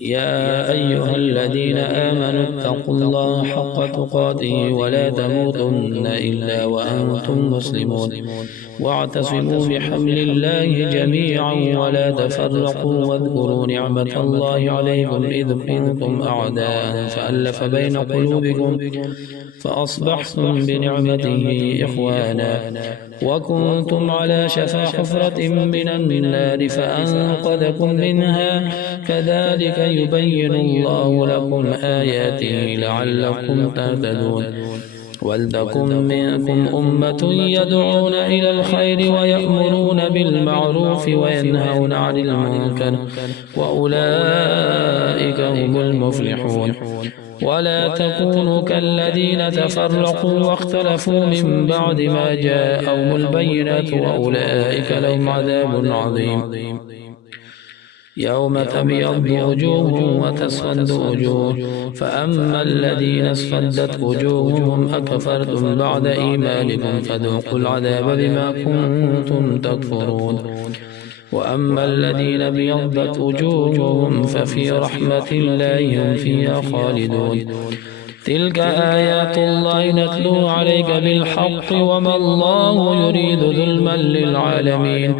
يا أيها الذين آمنوا اتقوا الله حق تقاته ولا تموتن إلا وأنتم مسلمون واعتصموا بحبل الله جميعا ولا تفرقوا واذكروا نعمة الله عليكم إذ كنتم أعداء فألف بين قلوبكم فأصبحتم بنعمته إخوانا وكنتم على شفا حفرة من النار فأنقذكم منها كذلك يبين الله لكم آياته لعلكم تهتدون ولتكن منكم أمة يدعون إلى الخير ويأمرون بالمعروف وينهون عن المنكر وأولئك هم المفلحون ولا تكونوا كالذين تفرقوا واختلفوا من بعد ما جاءهم البينات وأولئك لهم عذاب عظيم يوم تبيض وجوه وتسود وجوه فأما الذين اسودت وجوههم أكفرتم بعد إيمانكم فذوقوا العذاب بما كنتم تكفرون وأما الذين ابيضت وجوههم ففي رحمة الله هم فيها خالدون تلك آيات الله نتلو عليك بالحق وما الله يريد ظلما للعالمين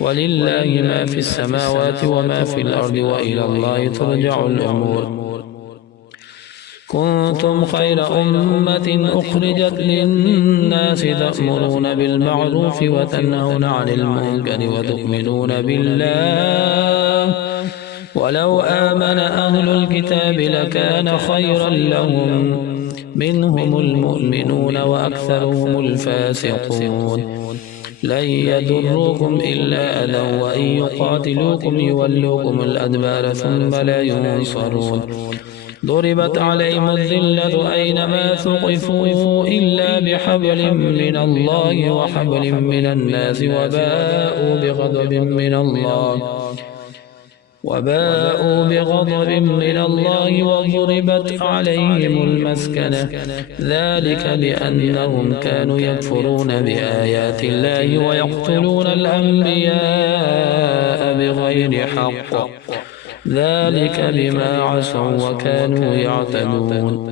ولله ما في السماوات وما في الأرض وإلى الله ترجع الأمور كنتم خير أمة أخرجت للناس تأمرون بالمعروف وتنهون عن المنكر وتؤمنون بالله ولو آمن أهل الكتاب لكان خيرا لهم منهم المؤمنون وأكثرهم الفاسقون لن يضروكم إلا أذى وإن يقاتلوكم يولوكم الأدبار ثم لا ينصرون ضربت عليهم الذلة أينما ثقفوا إلا بحبل من الله وحبل من الناس وباءوا بغضب من الله وضربت عليهم المسكنة ذلك بأنهم كانوا يكفرون بآيات الله ويقتلون الأنبياء بغير حق ذلك بما عصوا وكانوا يعتدون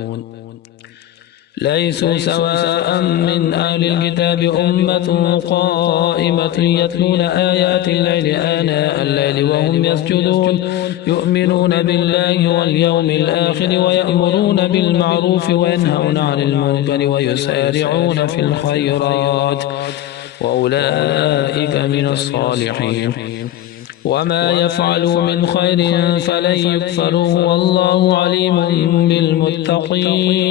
ليسوا سواء من أهل الكتاب أمة قائمة يتلون آيات الليل آناء الليل وهم يسجدون يؤمنون بالله واليوم الآخر ويأمرون بالمعروف وينهون عن المنكر ويسارعون في الخيرات وأولئك من الصالحين وما يفعلوا من خير فلن يكفروه والله عليم بالمتقين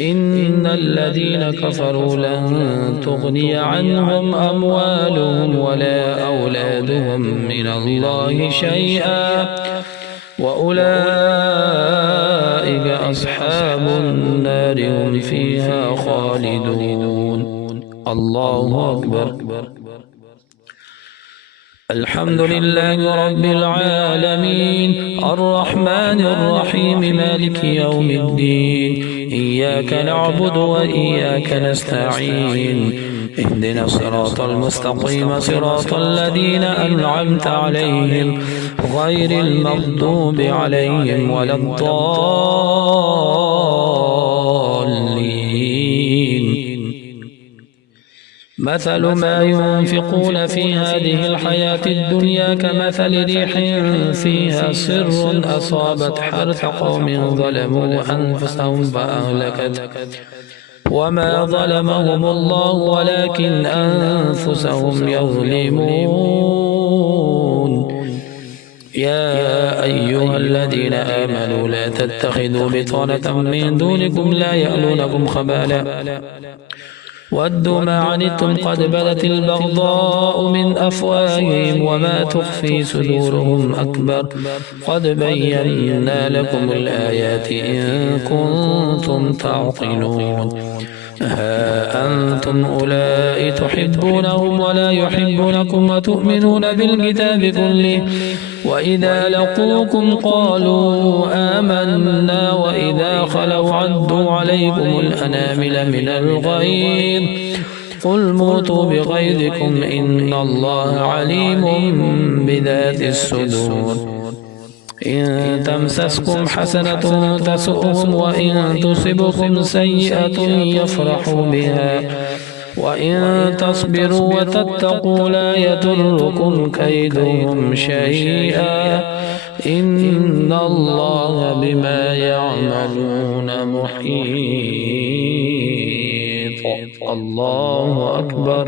إن الذين كفروا لن تغني عنهم أموالهم ولا أولادهم من الله شيئا وأولئك أصحاب النار هم فيها خالدون الله أكبر الحمد لله رب العالمين الرحمن الرحيم مالك يوم الدين إياك نعبد وإياك نستعين اهدنا الصراط المستقيم صراط الذين أنعمت عليهم غير المغضوب عليهم ولا الضالين مثل ما ينفقون في هذه الحياة الدنيا كمثل ريح فيها صر أصابت حرث قوم ظلموا أنفسهم فأهلكت وما ظلمهم الله ولكن أنفسهم يظلمون يا أيها الذين آمنوا لا تتخذوا بطانة من دونكم لا يألونكم خبالا ودوا ما عنتم قد بدت البغضاء من أفواههم وما تخفي صدورهم أكبر قد بينا لكم الآيات إن كنتم تعقلون ها أنتم أولئك تحبونهم ولا يحبونكم وتؤمنون بالكتاب كله وإذا لقوكم قالوا آمنا وإذا خلوا عدوا عليكم الأنامل من الغيظ قل موتوا بغيظكم إن الله عليم بذات الصدور إن تمسسكم حسنة تسؤهم وإن تصبكم سيئة يفرحوا بها وإن تصبروا وتتقوا لا يضركم كيدهم شيئا إن الله بما يعملون محيط. الله أكبر.